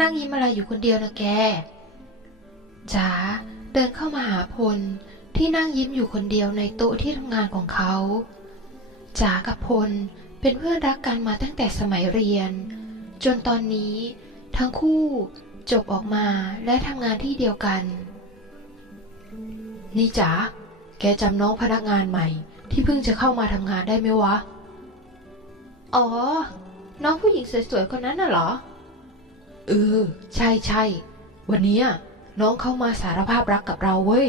นั่งยิ้มอะไรอยู่คนเดียวนะแกจ๋าเดินเข้ามาหาพลที่นั่งยิ้มอยู่คนเดียวในโต๊ะที่ทำงานของเขาจ๋ากับพลเป็นเพื่อนรักกันมาตั้งแต่สมัยเรียน จนตอนนี้ทั้งคู่จบออกมาและทำงานที่เดียวกัน นี่จ๋าแกจำน้องพนักงานใหม่ ที่เพิ่งจะเข้ามาทำงานได้ไหมวะ อ๋อ น้องผู้หญิงสวยๆคนนั้นน่ะเหรอ เออ ใช่ใช่วันเนี้ยน้องเข้ามาสารภาพรักกับเราเว้ย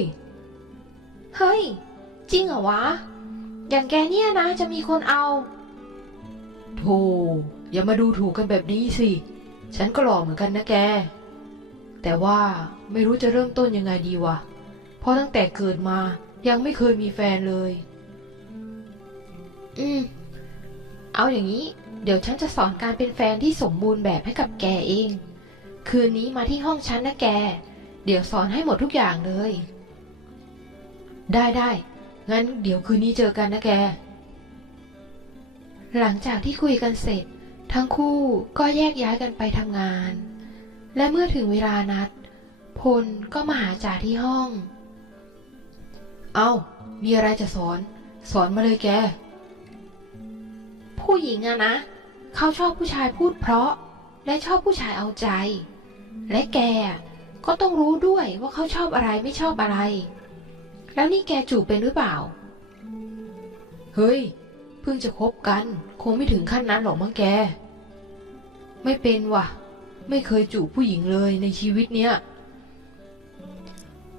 เฮ้ย จริงเหรอวะ อย่างแกเนี่ยนะจะมีคนเอา โธ่อย่ามาดูถูกกันแบบนี้สิ ฉันก็หล่อเหมือนกันนะแก แต่ว่าไม่รู้จะเริ่มต้นยังไงดีวะ เพราะตั้งแต่เกิดมายังไม่เคยมีแฟนเลย อืม เอาอย่างนี้ เดี๋ยวฉันจะสอนการเป็นแฟนที่สมบูรณ์แบบให้กับแกเอง คืนนี้มาที่ห้องฉันนะแก เดี๋ยวสอนให้หมดทุกอย่างเลย ได้ได้ งั้นเดี๋ยวคืนนี้เจอกันนะแก หลังจากที่คุยกันเสร็จ ทั้งคู่ก็แยกย้ายกันไปทำงาน และเมื่อถึงเวลานัด พลก็มาหาจ่าที่ห้อง เอา้า มีอะไรจะสอน สอนมาเลยแก ผู้หญิงอะนะ เขาชอบผู้ชายพูดเพราะ และชอบผู้ชายเอาใจ และแกก็ต้องรู้ด้วยว่าเขาชอบอะไรไม่ชอบอะไร แล้วนี่แกจูบเป็นหรือเปล่า เฮ้ย เพิ่งจะคบกัน คงไม่ถึงขั้นนั้นหรอกมั้งแก ไม่เป็นว่ะ ไม่เคยจูบผู้หญิงเลยในชีวิตเนี้ย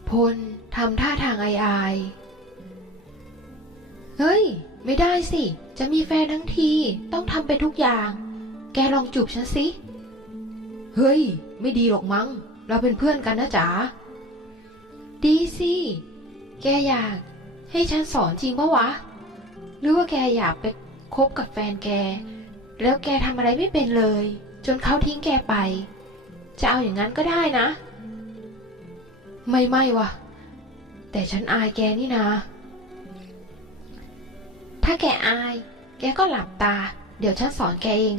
พลทำท่าทางอายๆเฮ้ย ไม่ได้สิ จะมีแฟนทั้งทีต้องทำไปทุกอย่าง แกลองจูบฉันสิ เฮ้ย ไม่ดีหรอกมั้ง เราเป็นเพื่อนกันนะจ๋า ดีสิ แกอยาก ให้ฉันสอนจริงปะวะ หรือว่าแกอยากไปคบกับแฟนแก แล้วแกทำอะไรไม่เป็นเลย จนเขาทิ้งแกไป จะเอาอย่างนั้นก็ได้นะ ไม่ไม่วะแต่ฉันอายแกนี่นะ ถ้าแกอาย แกก็หลับตา เดี๋ยวฉันสอนแกเอง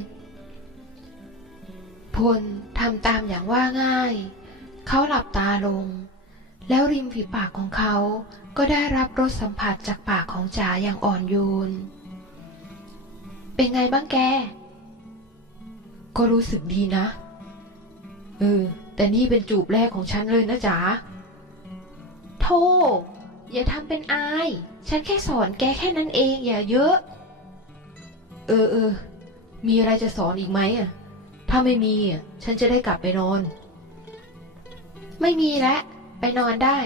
พลทำตามอย่างว่าง่าย เขาหลับตาลง แล้วริมฝีปากของเขาก็ได้รับรสสัมผัสจากปากของจ๋าอย่างอ่อนโยน เป็นไงบ้างแก ก็รู้สึกดีนะ เออ แต่นี่เป็นจูบแรกของฉันเลยนะจ๋าโธ่อย่าทำเป็นอาย ฉันแค่สอนแกแค่นั้นเองอย่าเยอะ เออเออ มีอะไรจะสอนอีกไหมอะ ถ้าไม่มีอะฉันจะได้กลับไปนอน ไม่มีแล้วไปนอนได้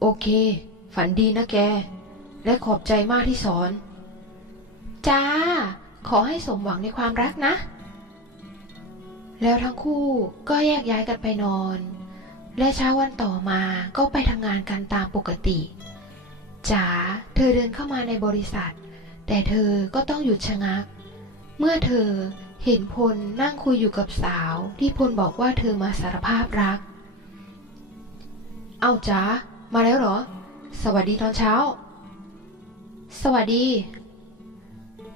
โอเค ฝันดีนะแก และขอบใจมากที่สอน จ้า ขอให้สมหวังในความรักนะ แล้วทั้งคู่ก็แยกย้ายกันไปนอน และเช้าวันต่อมาก็ไปทำงานกันตามปกติ จ๋าเธอเดินเข้ามาในบริษัท แต่เธอก็ต้องหยุดชะงัก เมื่อเธอเห็นพลนั่งคุยอยู่กับสาวที่พลบอกว่าเธอมาสารภาพรัก เอาจ๋ามาแล้วเหรอ สวัสดีตอนเช้า สวัสดี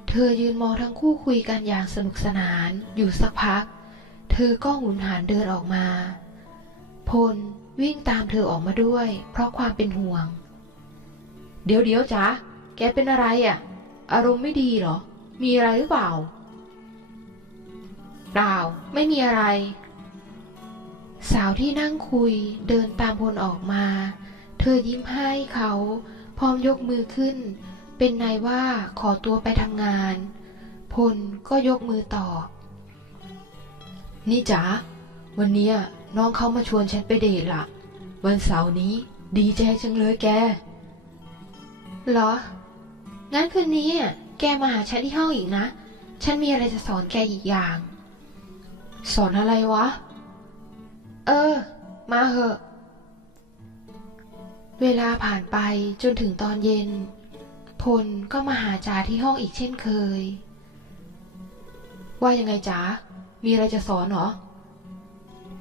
เธอยืนมองทั้งคู่คุยกันอย่างสนุกสนานอยู่สักพัก เธอก็หุนหันเดินออกมา พลวิ่งตามเธอออกมาด้วย เพราะความเป็นห่วง เดี๋ยวเดี๋ยวจ๋าแกเป็นอะไรอะ่ะ อารมณ์ไม่ดีเหรอ มีอะไรหรือเปล่า เปล่า ไม่มีอะไร สาวที่นั่งคุยเดินตามพลออกมา เธอยิ้มให้เขา พร้อมยกมือขึ้น เป็นนายว่าขอตัวไปทำงาน พลก็ยกมือตอบ นี่จ๋า วันนี้น้องเขามาชวนฉันไปเดทละวันเสาร์นี้ดีใจจังเลยแก เหรอ งั้นคืนนี้แกมาหาฉันที่ห้องอีกนะ ฉันมีอะไรจะสอนแกอีกอย่าง สอนอะไรวะ เออ มาเหอะ เวลาผ่านไปจนถึงตอนเย็น พลก็มาหาจ๋าที่ห้องอีกเช่นเคย ว่ายังไงจ๋า มีอะไรจะสอนเหรอ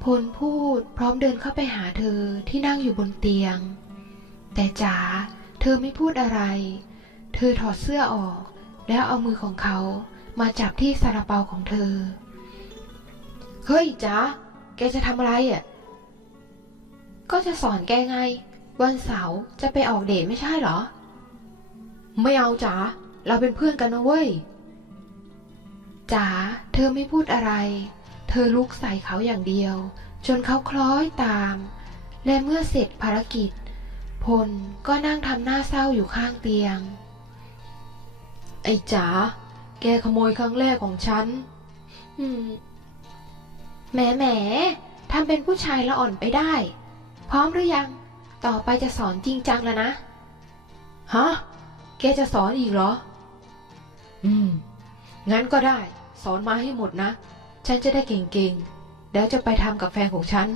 พลพูดพร้อมเดินเข้าไปหาเธอที่นั่งอยู่บนเตียง แต่จ๋า เธอไม่พูดอะไร เธอถอดเสื้อออก แล้วเอามือของเขามาจับที่ซาลาเปาของเธอ เฮ้ยจ๋า แกจะทำอะไรอะ ก็จะสอนแกไง วันเสาร์จะไปออกเดทไม่ใช่เหรอ ไม่เอาจ๋า เราเป็นเพื่อนกันนะเว้ย จ๋า เธอไม่พูดอะไร เธอลุกใส่เขาอย่างเดียว จนเขาคล้อยตาม และเมื่อเสร็จภารกิจ พลก็นั่งทำหน้าเศร้าอยู่ข้างเตียง ไอ้จ๋า แกขโมยครั้งแรกของฉัน อืม แหมแหมทำเป็นผู้ชายละอ่อนไปได้ พร้อมหรือยัง ต่อไปจะสอนจริงจังแล้วนะ ฮะ แกจะสอนอีกเหรอ อืม งั้นก็ได้ สอนมาให้หมดนะ ฉันจะได้เก่งๆ แล้วจะไปทำกับแฟนของฉัน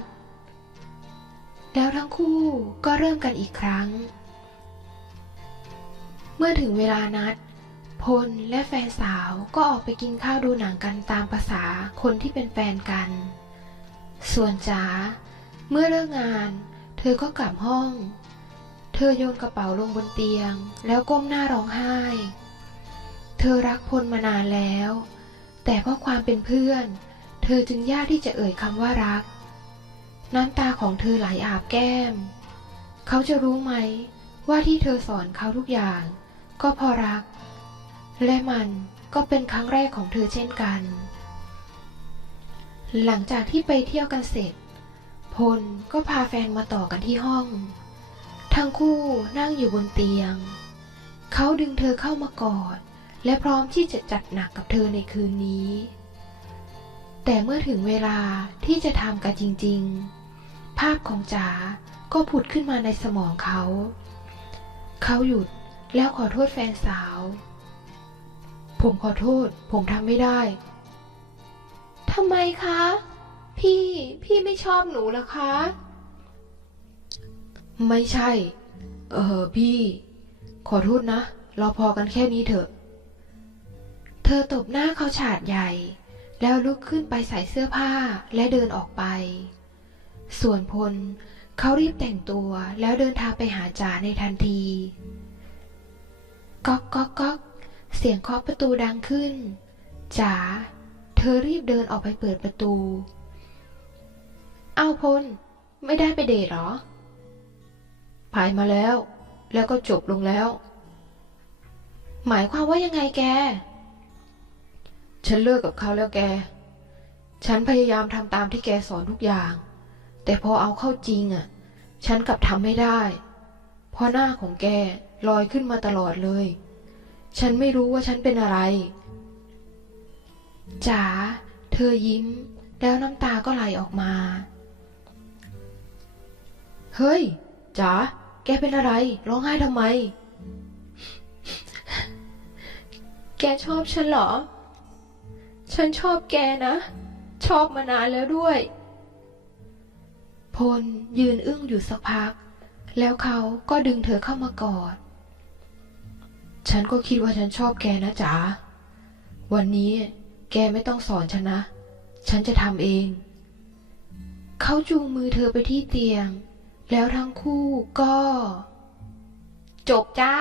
แล้วทั้งคู่ก็เริ่มกันอีกครั้ง เมื่อถึงเวลานัด พลและแฟนสาวก็ออกไปกินข้าวดูหนังกันตามภาษาคนที่เป็นแฟนกัน ส่วนจ๋าเมื่อเลิกงาน เธอก็กลับห้อง เธอโยนกระเป๋าลงบนเตียง แล้วก้มหน้าร้องไห้ เธอรักพลมานานแล้ว แต่เพราะความเป็นเพื่อน เธอจึงยากที่จะเอ่ยคำว่ารัก น้ำตาของเธอไหลอาบแก้ม เขาจะรู้ไหมว่าที่เธอสอนเขาทุกอย่าง ก็เพอรัก และมันก็เป็นครั้งแรกของเธอเช่นกัน หลังจากที่ไปเที่ยวกันเสร็จ พลก็พาแฟนมาต่อกันที่ห้อง ทั้งคู่นั่งอยู่บนเตียง เขาดึงเธอเข้ามากอด และพร้อมที่จะจัดหนักกับเธอในคืนนี้ แต่เมื่อถึงเวลาที่จะทำกันจริง ๆาพของจ๋าก็ผุดขึ้นมาในสมองเขา เขาหยุดแล้วขอโทษแฟนสาว ผมขอโทษ ผมทำไม่ได้ ทำไมคะ พี่พี่ไม่ชอบหนูหรอคะ ไม่ใช่ เออพี่ ขอโทษนะ เราพอกันแค่นี้เถอะ เธอตบหน้าเขาฉาดใหญ่ แล้วลุกขึ้นไปใส่เสื้อผ้าและเดินออกไป ส่วนพลเขารีบแต่งตัวแล้วเดินทางไปหาจ๋าในทันที ก๊อกก๊อกก๊อกเสียงเคาะประตูดังขึ้นจ๋าเธอรีบเดินออกไปเปิดประตู เอาพล ไม่ได้ไปเดทหรอผานมาแล้ว แล้วก็จบลงแล้ว หมายความว่ายังไงแก ฉันเลิกกับเขาแล้วแก ฉันพยายามทำตามที่แกสอนทุกอย่าง แต่พอเอาเข้าจริงอะ ฉันกลับทำไม่ได้ เพราะหน้าของแกลอยขึ้นมาตลอดเลย ฉันไม่รู้ว่าฉันเป็นอะไรจ๋าเธอยิ้ม แล้วน้ำตาก็ไหลออกมา เฮ้ยจ๋าแกเป็นอะไร ร้องไห้ทำไม แกชอบฉันเหรอ ฉันชอบแกนะ ชอบมานานแล้วด้วย พลยืนอึ้งอยู่สักพัก แล้วเขาก็ดึงเธอเข้ามากอด ฉันก็คิดว่าฉันชอบแกนะจ๋า วันนี้แกไม่ต้องสอนฉันนะ ฉันจะทำเอง เขาจูงมือเธอไปที่เตียง แล้วทั้งคู่ก็ จบจ้า